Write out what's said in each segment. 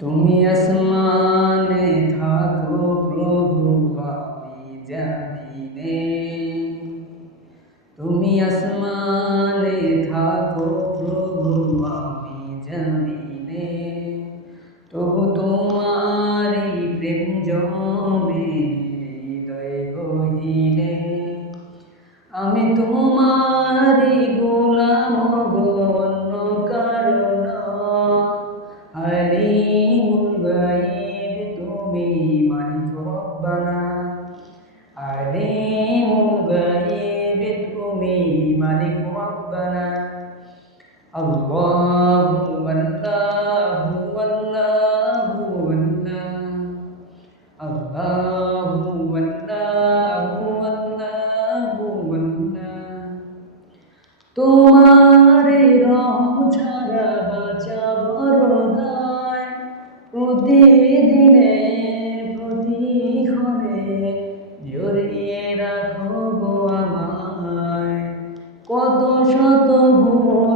তুমি আসমানে থাকো প্রভু আমি জামিনে তুমি আসমানে থাকো প্রভু আমি জামিনে তবু তোমারই প্রেম জমে হৃদয় গহিনে। আমি তোমারই গোলাম আল্লাহু আল্লাহু আল্লাহু আল্লাহ। আল্লাহু আল্লাহু আল্লাহু আল্লাহ। তোমারে রহম ছাড়া বাঁচা বড় দায় প্রতিদিনে, প্রতিক্ষণে জড়িয়ে রাখো গো আমায়। কত শত ভুল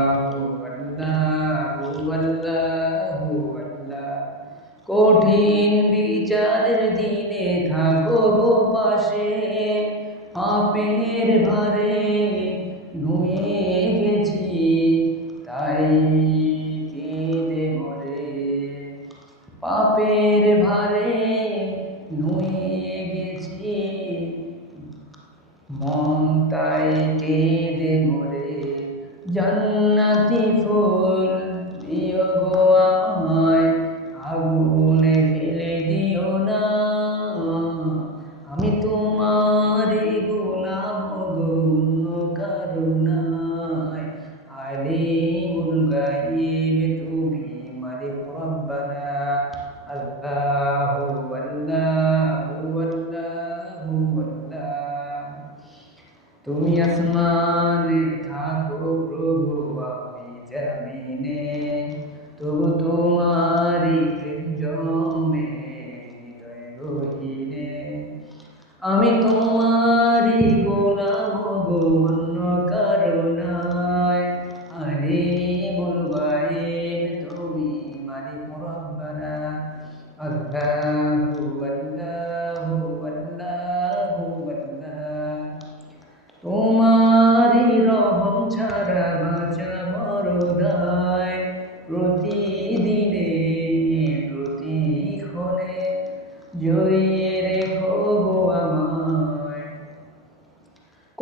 কঠিন বিচারের দিনে থাকো গো পাশে পাপের ভারে নুয়ে গেছি, তাই কেঁদে মরে। পাপের ভারে নুয়ে গেছি, মন তাই কেঁদে মরে। জান্নাতি ফুল দিও গো তুমি আসমানে থাকো প্রভু আমি জমিনে তবু তোমারি জমে আমি তোমারি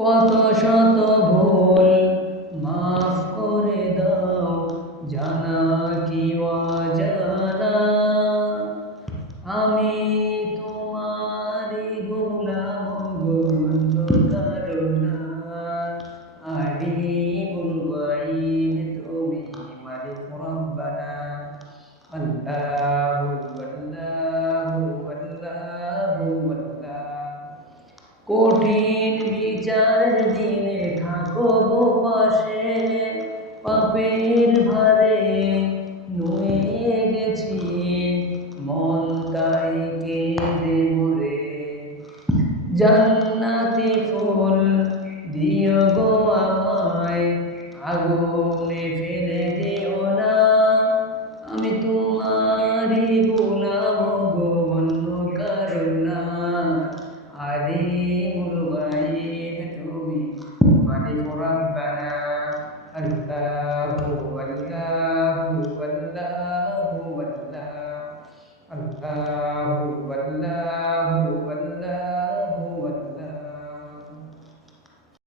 কত শত ভুল মাফ করে দাও জানা পাপের ভারে নুয়ে গেছি মন তাই কেঁদে মরে জান্নাতি ফুল দিয়ে গো